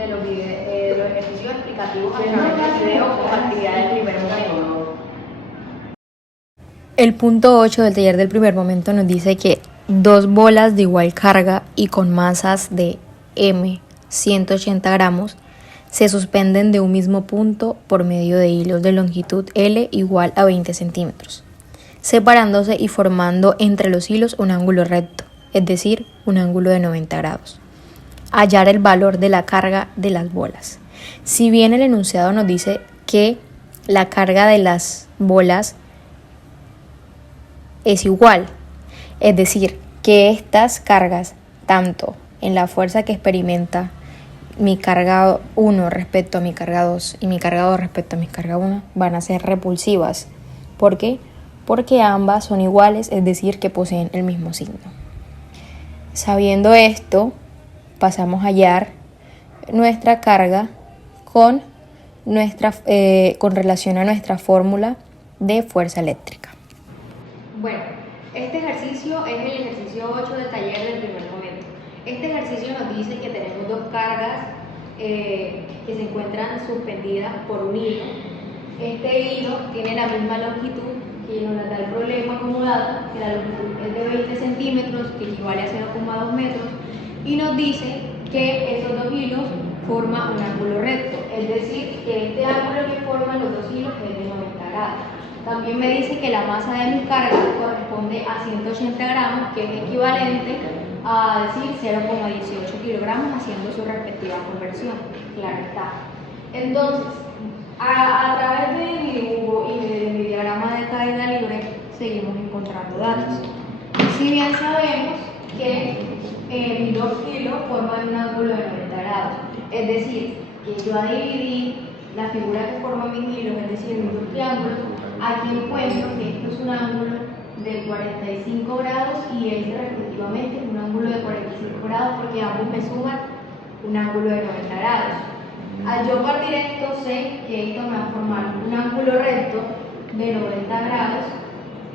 de los ejercicios explicativos a través del video como actividad del primer momento. El punto 8 del taller del primer momento nos dice que dos bolas de igual carga y con masas de M 180 gramos se suspenden de un mismo punto por medio de hilos de longitud L igual a 20 centímetros, separándose y formando entre los hilos un ángulo recto, es decir, un ángulo de 90 grados. Hallar el valor de la carga de las bolas. Si bien el enunciado nos dice que la carga de las bolas es igual, es decir, que estas cargas, tanto en la fuerza que experimenta mi carga 1 respecto a mi carga 2 y mi carga 2 respecto a mi carga 1 van a ser repulsivas. ¿Por qué? Porque ambas son iguales, es decir, que poseen el mismo signo. Sabiendo esto, pasamos a hallar nuestra carga con relación a nuestra fórmula de fuerza eléctrica. Bueno, este ejercicio es el ejercicio 8 del taller del primer momento. Este ejercicio nos dice que tenemos dos cargas que se encuentran suspendidas por un hilo. Este hilo tiene la misma longitud que nos da el problema como dato, que la longitud es de 20 centímetros, que equivale a 0,2 metros, y nos dice que esos dos hilos forman un ángulo recto, es decir, que este ángulo que forman los dos hilos es de 90 grados. También me dice que la masa de mi carga corresponde a 180 gramos, que es equivalente a decir 0,18 kilogramos, haciendo su respectiva conversión. Claro está. Entonces, a través de mi dibujo y de mi diagrama de caída libre, seguimos encontrando datos. Si bien sabemos que mis dos hilos forman un ángulo de 90 grados, es decir, que yo a dividir la figura que forman mis hilos, es decir, mis dos triángulos, aquí encuentro que esto es un ángulo de 45 grados y este respectivamente es un ángulo de 45 grados porque ambos me suman un ángulo de 90 grados. Al yo partir esto, sé que esto me va a formar un ángulo recto de 90 grados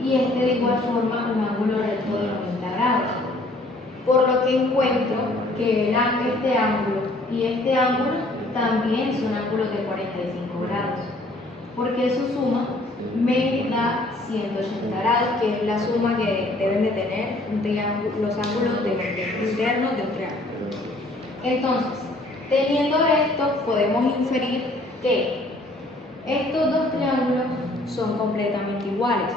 y este de igual forma un ángulo recto de 90 grados. Por lo que encuentro que este ángulo y este ángulo también son ángulos de 45 grados, porque su suma me da 180 grados, que es la suma que deben de tener los ángulos internos de un triángulo. Entonces, teniendo esto, podemos inferir que estos dos triángulos son completamente iguales.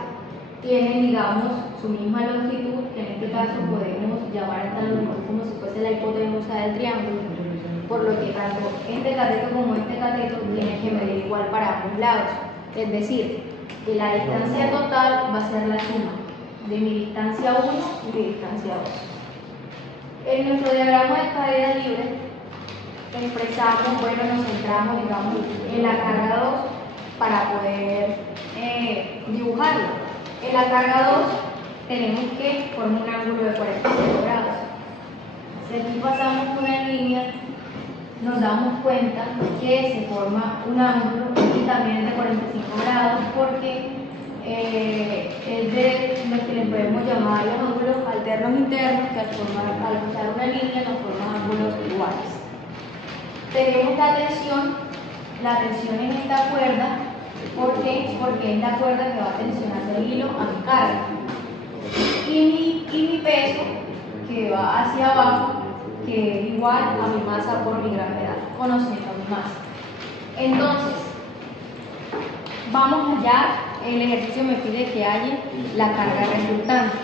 Tienen, digamos, su misma longitud, que en este caso podemos llamar a esta longitud como si fuese la hipotenusa del triángulo, por lo que tanto este cateto como este cateto tienen que medir igual para ambos lados. Es decir, que la distancia total va a ser la suma de mi distancia 1 y mi distancia 2. En nuestro diagrama de caída libre expresamos, nos centramos, digamos, en la carga 2 para poder dibujarlo. En la carga 2 tenemos que formar un ángulo de 45 grados. Si aquí pasamos una línea, nos damos cuenta que se forma un ángulo y también de 45 grados porque es de lo que le podemos llamar los ángulos alternos internos, que al usar una línea nos forman ángulos iguales. Tenemos la tensión en esta cuerda. ¿Por qué? Porque es la cuerda que va tensionando el hilo a mi carga. Y mi peso, que va hacia abajo, que es igual a mi masa por mi gravedad, conociendo mi masa. Entonces, vamos allá. El ejercicio me pide que haya la carga resultante.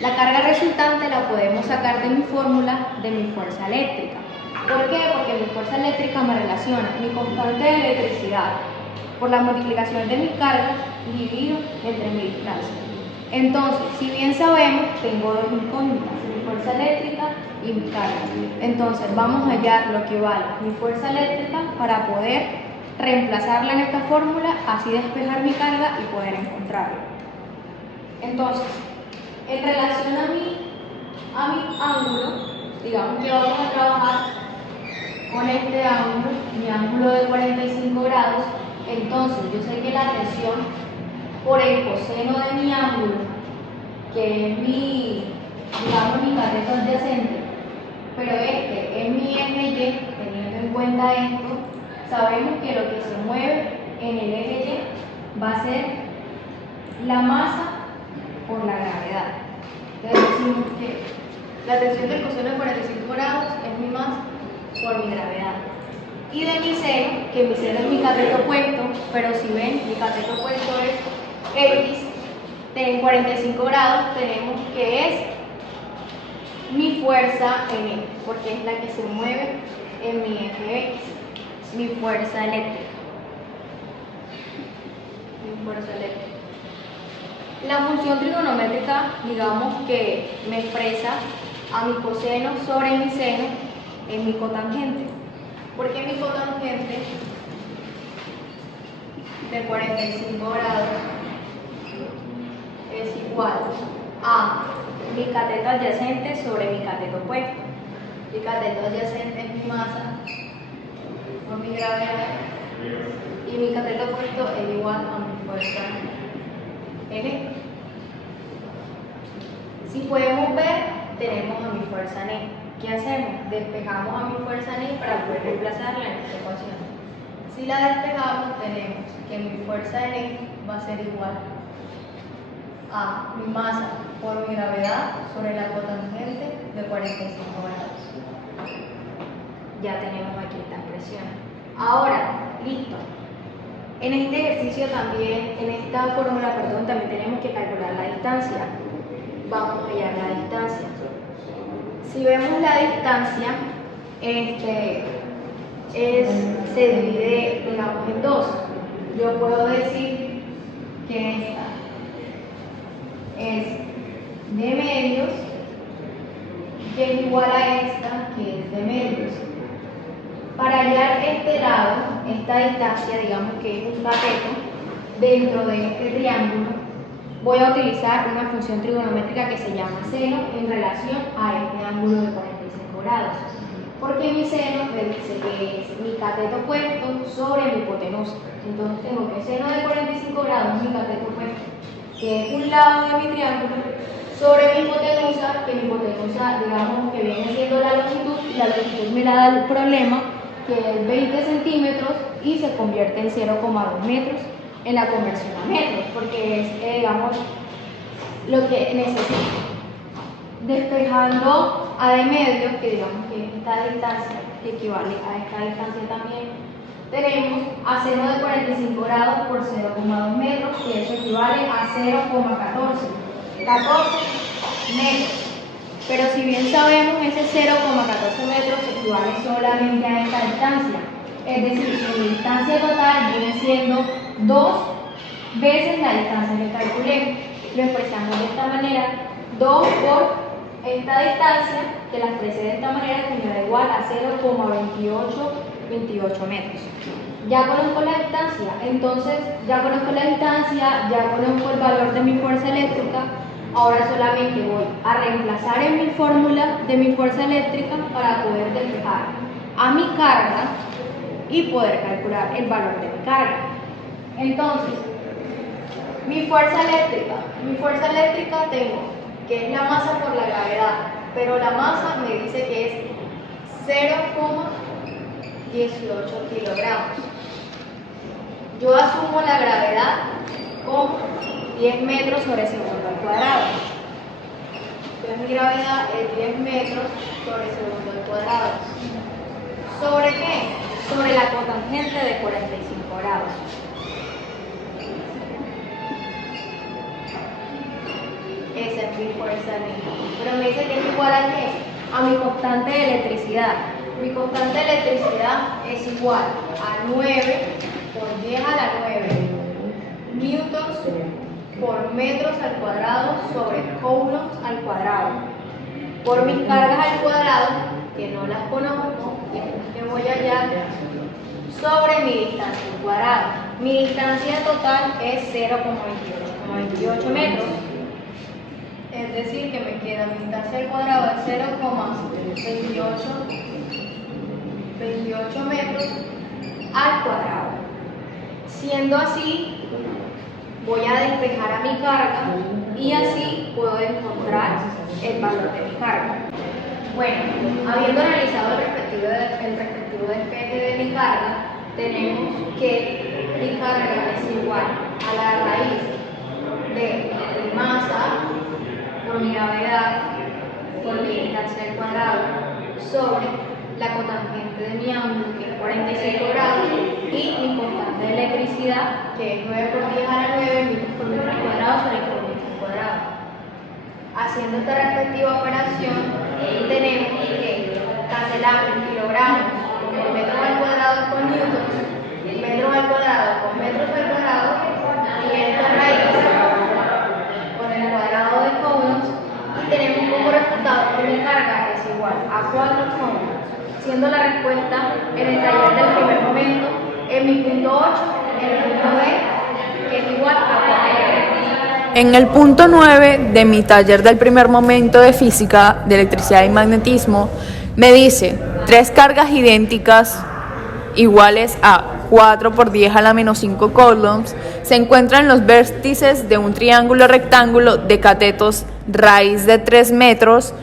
La carga resultante la podemos sacar de mi fórmula de mi fuerza eléctrica. ¿Por qué? Porque mi fuerza eléctrica me relaciona mi constante de electricidad por la multiplicación de mi carga dividido entre mi distancia. Entonces, si bien sabemos, tengo dos incógnitas, mi fuerza eléctrica y mi carga. Entonces, vamos a hallar lo que vale mi fuerza eléctrica para poder reemplazarla en esta fórmula, así despejar mi carga y poder encontrarla. Entonces, en relación a mi ángulo, digamos que vamos a trabajar con este ángulo, mi ángulo de 45 grados, entonces yo sé que la tensión por el coseno de mi ángulo, que es mi cateto adyacente, pero este es mi MY, teniendo en cuenta cuenta esto, sabemos que lo que se mueve en el eje Y va a ser la masa por la gravedad. Entonces decimos que la tensión del coseno de 45 grados es mi masa por mi gravedad. Y de mi seno, que mi seno es mi cateto opuesto, pero si ven, mi cateto opuesto es X, en 45 grados tenemos que es mi fuerza en E, porque es la que se mueve en mi eje X, mi fuerza eléctrica. Mi fuerza eléctrica. La función trigonométrica, digamos que me expresa a mi coseno sobre mi seno en mi cotangente. Porque mi cotangente de 45 grados es igual a mi cateto adyacente sobre mi cateto opuesto. Mi cateto adyacente es mi masa por mi gravedad y mi cateto opuesto es igual a mi fuerza N. Si podemos ver, tenemos a mi fuerza N. ¿Qué hacemos? Despejamos a mi fuerza N para poder reemplazarla en esta ecuación. Si la despejamos, tenemos que mi fuerza N va a ser igual a mi masa por mi gravedad sobre la cotangente de 45 grados. Ya tenemos aquí esta expresión. Ahora, listo. En este ejercicio también, en esta fórmula, perdón, también tenemos que calcular la distancia. Vamos a hallar la distancia. Si vemos la distancia, se divide, digamos, en dos. Yo puedo decir que esta es de medios, que es igual a esta, que es de medios. Para hallar este lado, esta distancia, digamos que es un cateto, dentro de este triángulo, voy a utilizar una función trigonométrica que se llama seno en relación a este ángulo de 45 grados. Porque mi seno me dice que es mi cateto opuesto sobre mi hipotenusa. Entonces tengo que seno de 45 grados es mi cateto opuesto, que es un lado de mi triángulo, sobre mi hipotenusa, que mi hipotenusa, digamos que viene siendo la longitud, y la longitud me la da el problema, que es 20 centímetros y se convierte en 0,2 metros en la conversión a metros, porque es, digamos, lo que necesito. Despejando a de medios, que digamos que es esta distancia, que equivale a esta distancia también, tenemos a seno de 45 grados por 0,2 metros, que eso equivale a 0,14 metros. Pero si bien sabemos, ese 0,14 metros equivale solamente a esta distancia. Es decir, que mi distancia total viene siendo 2 veces la distancia que calculé. Lo expresamos de esta manera: 2 por esta distancia, que la expresé de esta manera, que me da igual a 0,2828 metros. Ya conozco la distancia, entonces ya conozco la distancia, ya conozco el valor de mi fuerza eléctrica. Ahora solamente voy a reemplazar en mi fórmula de mi fuerza eléctrica para poder despejar a mi carga y poder calcular el valor de mi carga. Entonces, mi fuerza eléctrica tengo que es la masa por la gravedad, pero la masa me dice que es 0,18 kilogramos. Yo asumo la gravedad como 10 metros sobre segundo al cuadrado. Entonces mi gravedad es 10 metros sobre segundo al cuadrado. ¿Sobre qué? Sobre la cotangente de 45 grados. Esa es mi fuerza negativa. Pero me dice que es igual a qué? A mi constante de electricidad. Mi constante de electricidad es igual a 9 por 10 a la 9 newtons por metros al cuadrado sobre coulombs al cuadrado. Por mis cargas al cuadrado, que no las conozco, que voy a hallar sobre mi distancia al cuadrado. Mi distancia total es 0,28 metros. Es decir, que me queda mi distancia al cuadrado de 0,28 metros al cuadrado. Siendo así, voy a despejar a mi carga y así puedo encontrar el valor de mi carga. Bueno, habiendo analizado el respectivo despeje de carga, tenemos que mi carga es igual a la raíz de mi masa por mi gravedad por mi distancia al cuadrado sobre la cotangente de mi ángulo, que es 45 grados, y mi constante de electricidad, que es 9 por 10 a la 9 metros por metro al cuadrado sobre kilómetros al cuadrado. Haciendo esta respectiva operación, tenemos que cancelar kilogramos con metros al cuadrado con newtons, metros al cuadrado con metros al cuadrado, y esta raíz con el cuadrado de coulombs, y tenemos como resultado que mi carga es igual a 4 coulombs, siendo la respuesta en el taller del primer momento en mi punto 8, en el punto B, que es igual a 4. En el punto 9 de mi taller del primer momento de física, de electricidad y magnetismo, me dice 3 cargas idénticas iguales a 4 por 10 a la menos 5 coulombs se encuentran en los vértices de un triángulo rectángulo de catetos raíz de 3 metros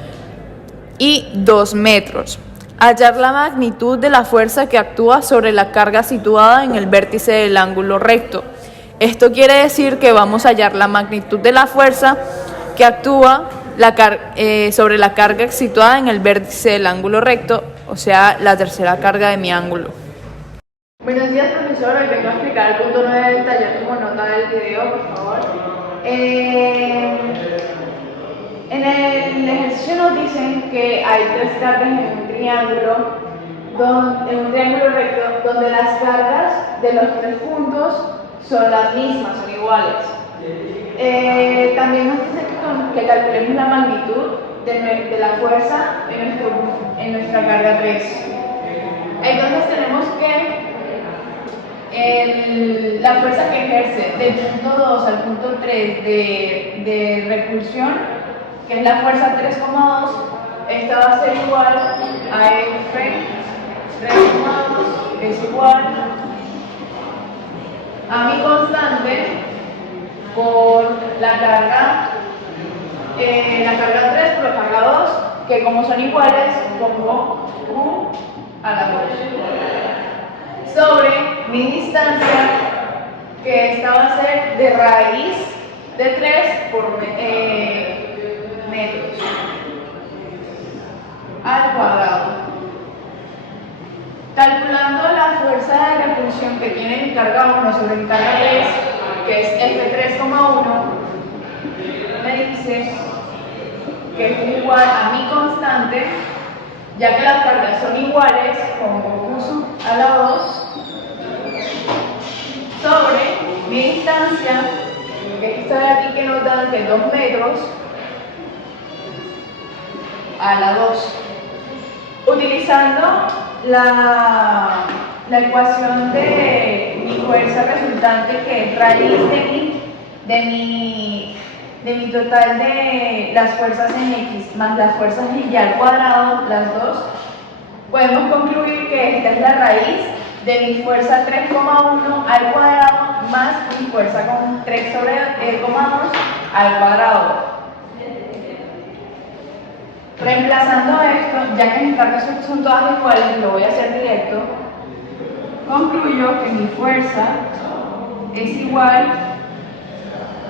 y 2 metros. Hallar la magnitud de la fuerza que actúa sobre la carga situada en el vértice del ángulo recto. Esto quiere decir que vamos a hallar la magnitud de la fuerza que actúa sobre la carga situada en el vértice del ángulo recto, o sea, la tercera carga de mi ángulo. Buenos días, profesor. Hoy vengo a explicar el punto 9 del taller como nota del video, por favor. En el ejercicio nos dicen que hay 3 cargas en un triángulo recto, donde las cargas de los 3 puntos son las mismas, son iguales. También nos dice que calculemos la magnitud de la fuerza en nuestra carga 3. Entonces tenemos que la fuerza que ejerce del punto 2 al punto 3 de repulsión, que es la fuerza 3,2, esta va a ser igual a F 3,2 es igual a mi constante por la carga 3 por la carga 2, que como son iguales, pongo Q a la 2, sobre mi distancia, que esta va a ser de raíz de 3 por metros al cuadrado. Calculando la fuerza de repulsión que tiene mi carga 1 sobre mi carga 3, que es F3,1, me dice que es igual a mi constante, ya que las cargas son iguales, pongo Q sub a la 2, sobre mi distancia, que es esta de aquí que nos dan que 2 metros, a la 2. Utilizando la ecuación de mi fuerza resultante, que es raíz de mi total de las fuerzas en X más las fuerzas en Y al cuadrado, las dos, podemos concluir que esta es la raíz de mi fuerza 3,1 al cuadrado más mi fuerza con 3 sobre 2 al cuadrado. Reemplazando esto, ya que mis cargas son todas iguales, lo voy a hacer directo, concluyo que mi fuerza es igual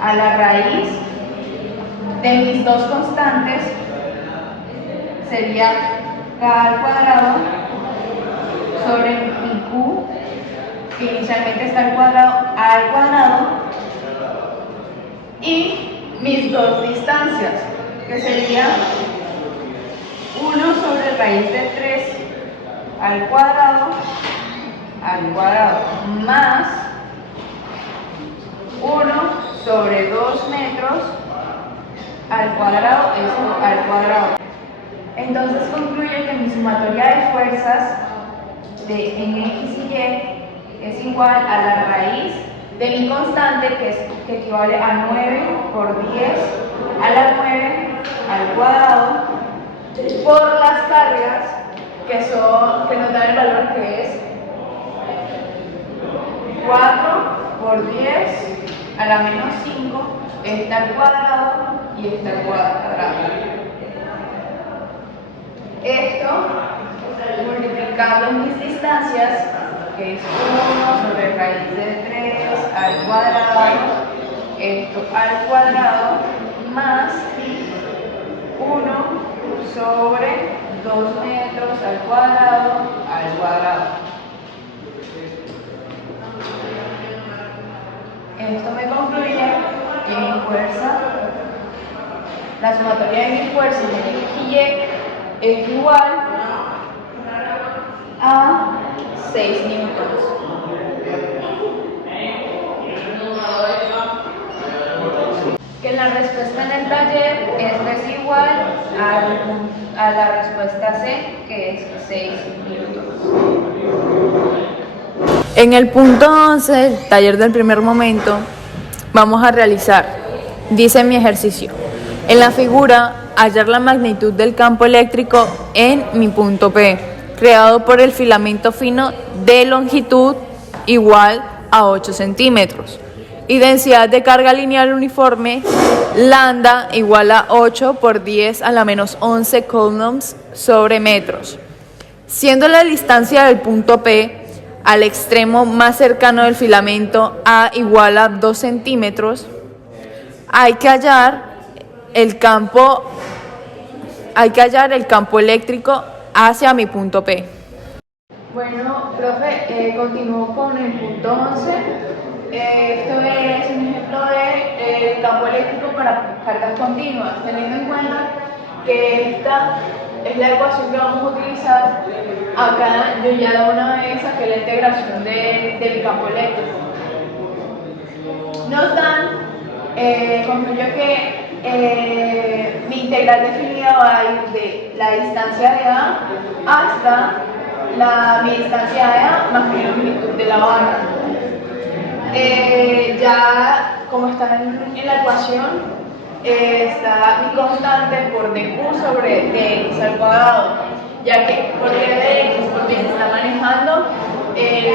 a la raíz de mis dos constantes, sería K al cuadrado sobre mi Q, que inicialmente está al cuadrado, y mis dos distancias, que sería 1 sobre raíz de 3 al cuadrado, más 1 sobre 2 metros al cuadrado, esto al cuadrado. Entonces concluye que mi sumatoria de fuerzas en X y Y es igual a la raíz de mi constante, que equivale a 9 por 10 a la 9 al cuadrado, por las cargas que nos dan el valor, que es 4 por 10 a la menos 5, está al cuadrado y está al cuadrado. Esto, multiplicando mis distancias, que es 1 sobre raíz de 3 al cuadrado, esto al cuadrado, más 1 sobre 2 metros al cuadrado. Esto me concluye que mi fuerza, la sumatoria de mis fuerzas en X y Y es igual a 6 newtons. Que la respuesta en el taller esta es igual a la respuesta C, que es 6 newtons. En el punto 11 del taller del primer momento vamos a realizar, dice mi ejercicio, en la figura hallar la magnitud del campo eléctrico en mi punto P, creado por el filamento fino de longitud igual a 8 centímetros y densidad de carga lineal uniforme lambda igual a 8 por 10 a la menos 11 coulombs sobre metros. Siendo la distancia del punto P al extremo más cercano del filamento A igual a 2 centímetros, hay que hallar el campo eléctrico hacia mi punto P. Bueno, profe, continúo con el punto 11. Esto es un ejemplo del campo eléctrico para cargas continuas, teniendo en cuenta que esta es la ecuación que vamos a utilizar. Acá yo ya de una vez saqué la integración de mi campo eléctrico. Nos dan, concluyo que mi integral definida va a ir de la distancia de A hasta mi distancia de A más mi longitud de la barra. Ya como está en la ecuación, está mi constante por dq sobre dx al cuadrado, ya que por qué dx, porque se está manejando el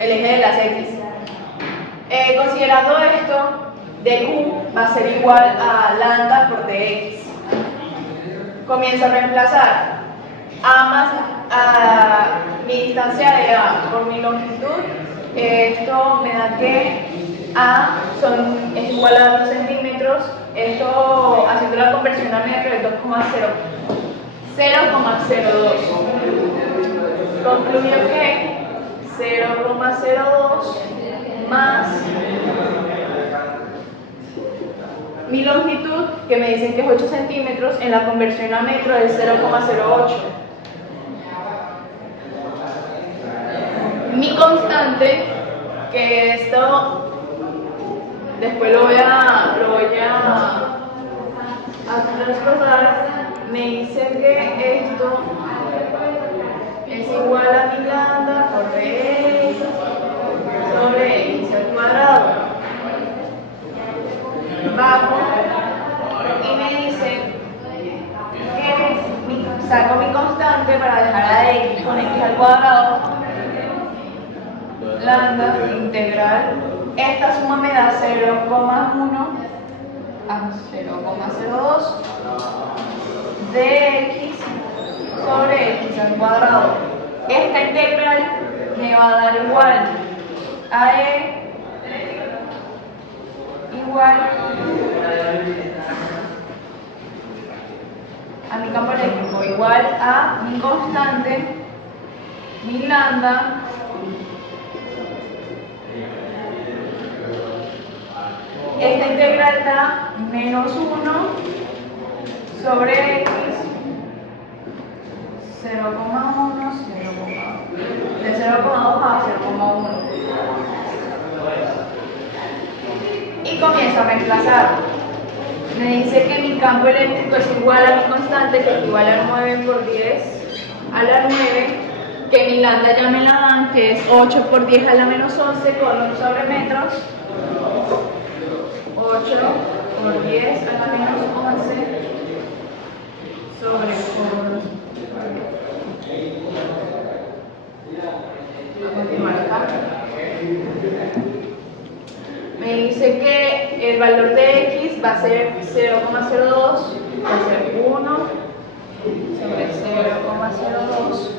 eje de las x. Considerando esto, dq va a ser igual a lambda por dx. Comienzo a reemplazar a mi distancia de A por mi longitud. Esto me da que A es igual a 2 centímetros. Esto, haciendo la conversión a metro, es 0,02. Concluyo que 0,02 más mi longitud, que me dicen que es 8 centímetros, en la conversión a metro es 0,08. Mi constante, que esto después lo voy a traspasar, me dice que esto es igual a mi lambda por dx sobre x al cuadrado. Bajo y me dice que saco mi constante para dejar a x con x al cuadrado, lambda integral, esta suma me da 0,1 a 0,02 de x sobre x al cuadrado. Esta integral me va a dar igual a e igual a mi campo eléctrico igual a mi constante, mi lambda, esta integral da menos 1 sobre x, 0,1, de 0,2 a 0,1. Y comienzo a reemplazar. Me dice que mi campo eléctrico es igual a mi constante, que equivale a 9 por 10 a la 9, que mi lambda ya me la dan, que es 8 por 10 a la menos 11 coulombs sobre metros. 8 por 10 a la menos 11 sobre coulombs. Voy a continuar acá. Me dice que el valor de x va a ser 0,02, va a ser 1 sobre 0,02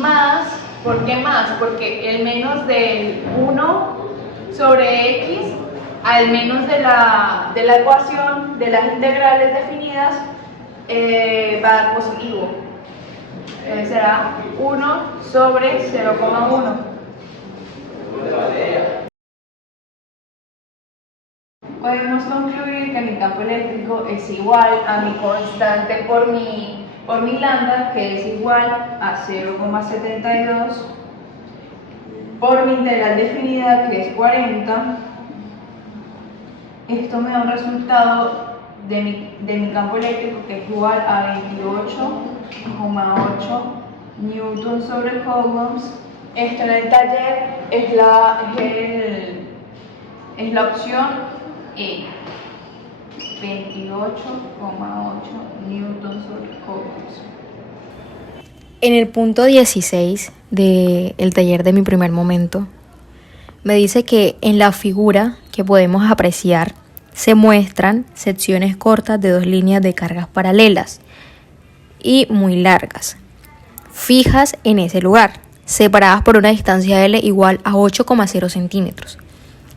más, ¿por qué más? Porque el menos del 1 sobre x al menos de la ecuación de las integrales definidas va a dar positivo. Será 1 sobre 0,1. Podemos concluir que mi campo eléctrico es igual a mi constante por mi lambda, que es igual a 0,72 por mi integral definida, que es 40. Esto me da un resultado de mi campo eléctrico que es igual a 28,8 newton sobre coulombs. Esto en el taller es la opción E, 28,8 newton sobre coulombs. En el punto 16 del taller de mi primer momento, me dice que en la figura que podemos apreciar se muestran secciones cortas de dos líneas de cargas paralelas y muy largas, fijas en ese lugar, separadas por una distancia L igual a 8,0 centímetros.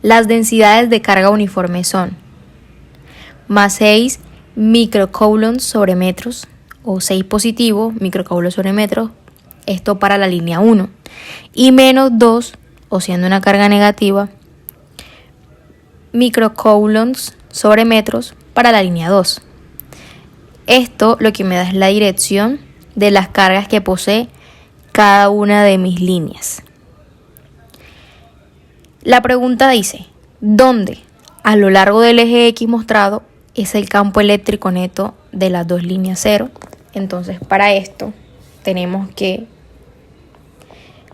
Las densidades de carga uniforme son más 6 microcoulombs sobre metros, o 6 positivo microcoulombs sobre metros, esto para la línea 1, y menos 2, o siendo una carga negativa, microcoulombs sobre metros para la línea 2. Esto lo que me da es la dirección de las cargas que posee cada una de mis líneas. La pregunta dice, ¿dónde a lo largo del eje X mostrado es el campo eléctrico neto de las dos líneas 0? Entonces, para esto tenemos que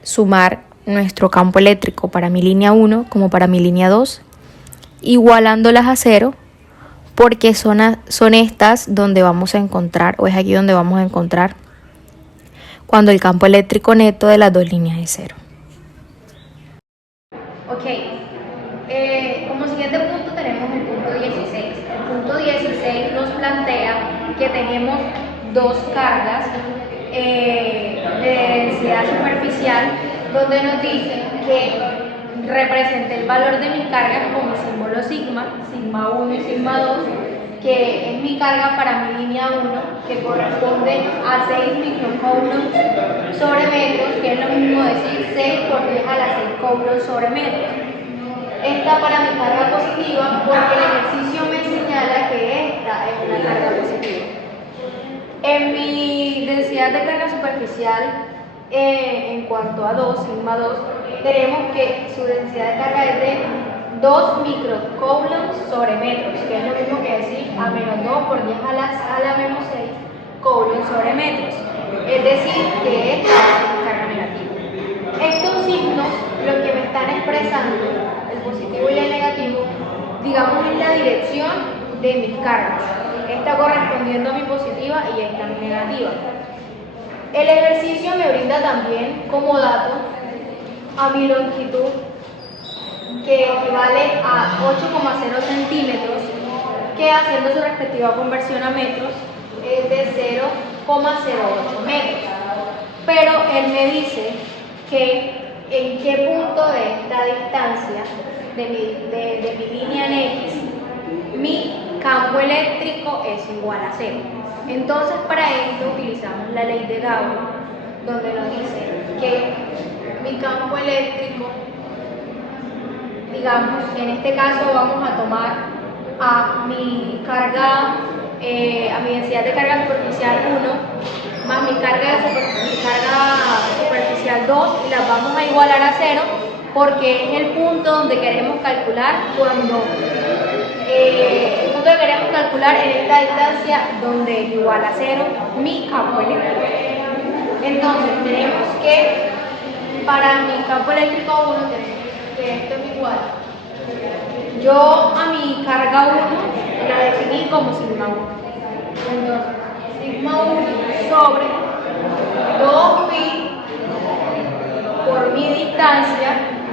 sumar nuestro campo eléctrico para mi línea 1 como para mi línea 2, igualándolas a 0, porque son estas donde vamos a encontrar, o es aquí donde vamos a encontrar, cuando el campo eléctrico neto de las dos líneas es 0. Ok, como siguiente punto tenemos el punto 16. El punto 16 nos plantea que tenemos dos cargas de densidad superficial, donde nos dice que representa el valor de mis cargas como símbolo sigma, sigma 1 y sigma 2, que es mi carga para mi línea 1, que corresponde a 6 microcoulombs sobre metros, que es lo mismo decir 6 por 10 a la 6 coulombs sobre metros. Esta para mi carga positiva, porque el ejercicio me señala que esta es una carga positiva. En mi densidad de carga superficial, en cuanto a 2, sigma 2, tenemos que su densidad de carga es de 2 microcoulombs sobre metros, que es lo mismo que decir a menos 2 por 10 a la menos 6 coulombs sobre metros. Es decir, que esta es una carga negativa. Estos signos lo que me están expresando, el positivo y el negativo, digamos, es la dirección de mis cargas. Esta correspondiendo a mi positiva y esta a mi negativa. El ejercicio me brinda también como dato a mi longitud, que equivale a 8,0 centímetros, que haciendo su respectiva conversión a metros es de 0,08 metros. Pero él me dice que en qué punto de esta distancia de mi línea en X mi campo eléctrico es igual a 0. Entonces, para esto utilizamos la ley de Gauss, donde nos dice que mi campo eléctrico, digamos, en este caso vamos a tomar a mi carga, a mi densidad de carga superficial 1, más mi carga superficial 2, y las vamos a igualar a 0, porque es el punto donde queremos calcular el punto que queremos calcular en esta distancia donde es igual a 0 mi campo eléctrico. Entonces tenemos que para mi campo eléctrico 1 tenemos que esto es igual. Yo a mi carga 1 la definí como sigma 1. Entonces sigma 1 sobre 2pi por mi distancia,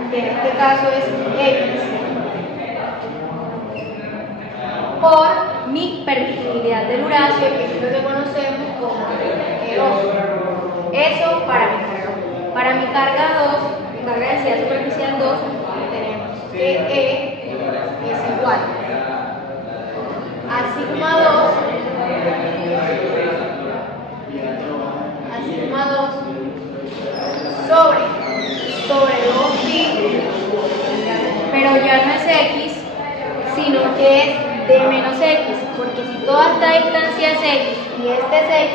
que en este caso es x, por mi permitibilidad del Horacio, que es lo que conocemos como EO. Eso para mi carga 1. Para mi carga 2, mi carga de densidad superficial 2, tenemos que E es igual a sigma 2 sobre 2pi, pero ya no es x, sino que es d menos x, porque si toda esta distancia es x y este es x,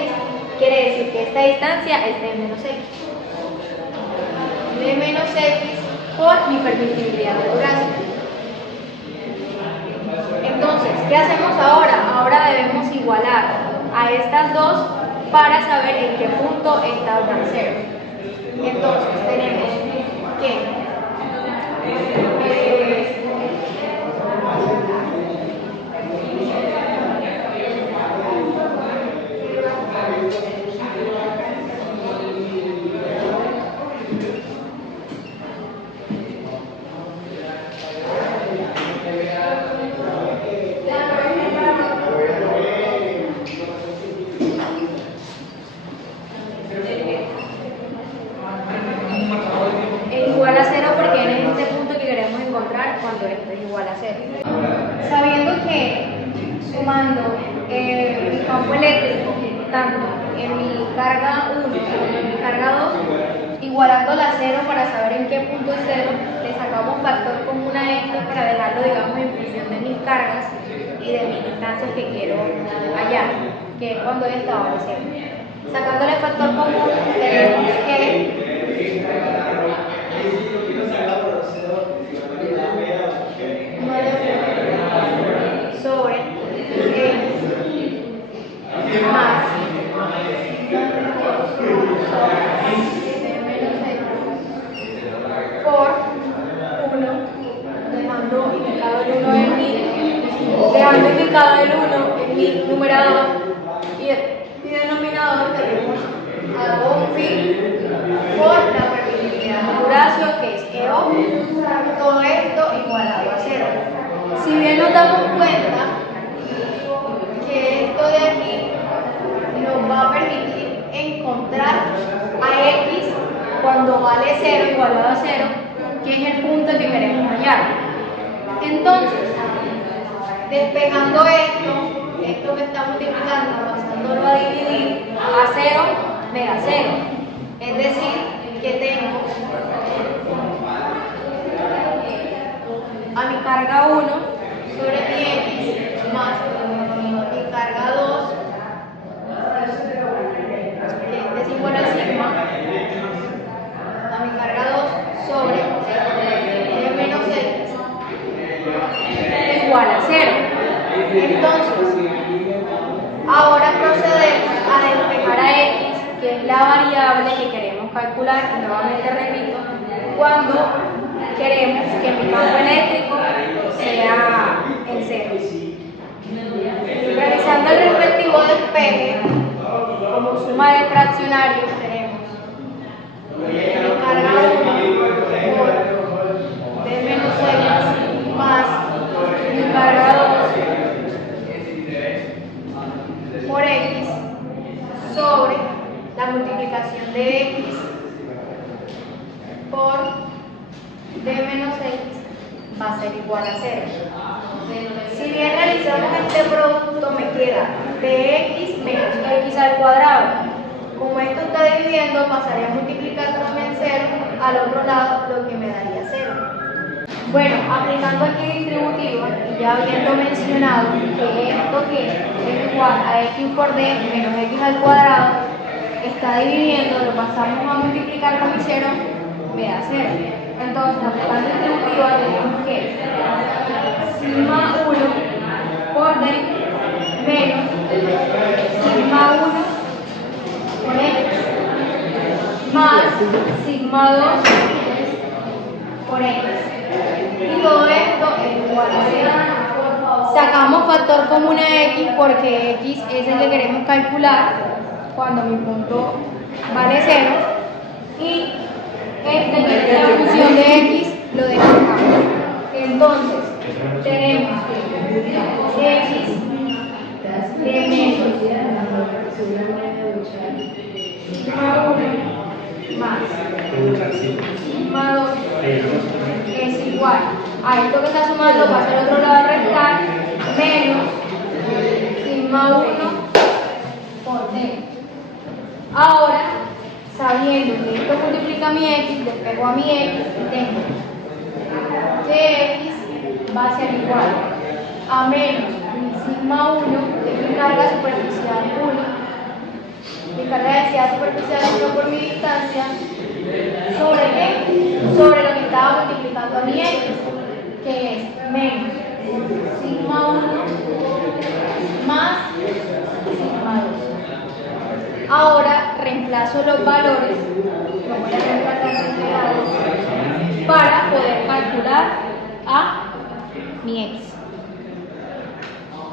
quiere decir que esta distancia es d menos x. D menos x por mi permitibilidad de Horacio. Entonces, ¿qué hacemos ahora? Ahora debemos igualar a estas dos para saber en qué punto estas dan 0. Entonces, tenemos que igual a 0 porque es este punto que queremos encontrar cuando esto es igual a 0. Sabiendo que sumando mi campo eléctrico tanto en mi carga 1 como en mi carga 2, igualándola a 0 para saber en qué punto es 0, le sacamos factor común a esto para dejarlo, digamos, en función de mis cargas y de mis distancias que quiero hallar, que es cuando esta vale 0. Sacándole factor común, tenemos que sobre más por 1, dejando indicado el 1 en mi numerador y denominador tenemos a 2pi por la permitibilidad de Horacio, que es EO, todo esto igualado a 0. Si bien nos damos cuenta que esto de aquí nos va a permitir encontrar a x cuando vale 0 igualado a 0, que es el punto que queremos hallar. Entonces, despejando esto que está multiplicando, pasándolo a dividir a 0, me da 0. Es decir, que tengo a mi carga 1 sobre mi x más mi carga 2, que es igual a sigma, a mi carga 2 sobre d menos x igual a 0. Entonces, ahora procedemos a despejar a x, que es la variable que queremos calcular, y nuevamente repito, cuando queremos que mi campo eléctrico sea en 0. Realizando el respectivo despeje, como suma de fraccionarios tenemos mi carga 1 por d menos x más mi carga 2 por x sobre la multiplicación de x por d menos x va a ser igual a 0. Si bien realizamos este producto, me queda dx menos x al cuadrado. Como esto está dividiendo, pasaré a multiplicar con el 0 al otro lado, lo que me daría 0. Bueno, aplicando aquí distributivo y ya habiendo mencionado que esto que es igual a x por d menos x al cuadrado está dividiendo, lo pasamos a multiplicar con mi 0, me da 0. Entonces, aplicando distributiva tenemos que sigma 1 por d menos sigma 1 por x más sigma 2 por x. Y todo esto es igual a 0. Sacamos factor común a x porque x es el que queremos calcular cuando mi punto vale 0. Y este que es la función de x lo dejamos acá. Entonces, tenemos que x sigma 2 es igual a esto que está sumando, pasa al otro lado a restar, menos sigma 1 por d. Ahora, sabiendo que esto multiplica mi x, despego a mi x, tengo que x va a ser igual a menos mi sigma 1, que es mi carga superficial 1, mi carga de densidad superficial 1 por mi distancia, ¿sobre qué? Sobre lo que estaba multiplicando a mi x, que es menos sigma 1 más sigma 2. Ahora reemplazo los valores, lo voy a reemplazar integrados, para poder calcular a mi x.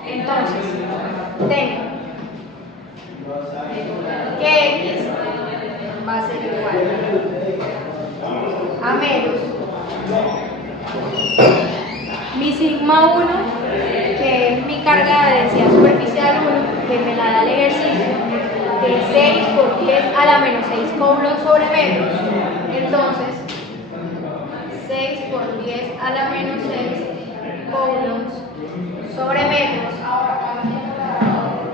Entonces, tengo que x va a ser igual a menos mi sigma 1, que es mi carga de densidad superficial 1, que me la da el ejercicio, de 6 por 10 a la menos 6 coulombs sobre metros. Entonces, 6 por 10 a la menos 6 coulombs sobre metros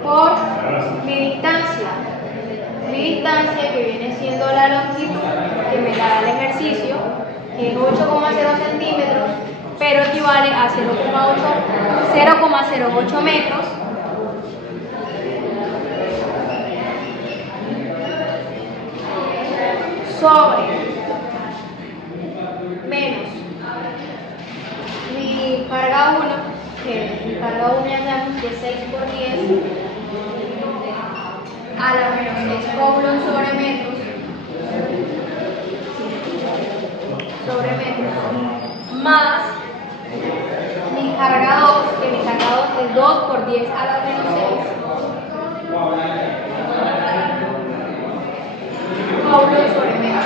por mi distancia. Mi distancia, que viene siendo la longitud, que me la da el ejercicio, que es 8,0 centímetros, pero equivale a 0,08 metros. Sobre menos mi carga 1, que mi carga 1 ya sabemos que es 6 por 10 a la menos 6 coulombs sobre metros, más mi carga 2, que mi carga 2 es 2 por 10 a la menos 6 coulombs sobre metros.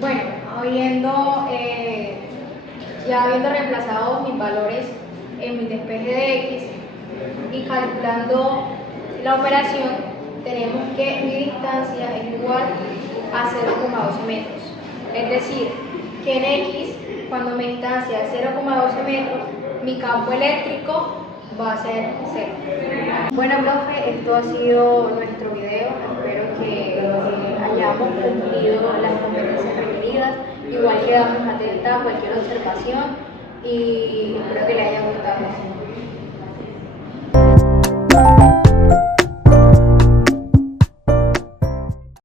Bueno, ya habiendo reemplazado mis valores en mi despeje de x y calculando la operación, tenemos que mi distancia es igual a 0,12 metros. Es decir, que en x, cuando mi distancia es 0,12 metros, mi campo eléctrico va a ser 0. Bueno, profe, esto ha sido nuestro video. Espero que hayamos cumplido las competencias requeridas. Igual quedamos atentas a cualquier observación y espero que les haya gustado.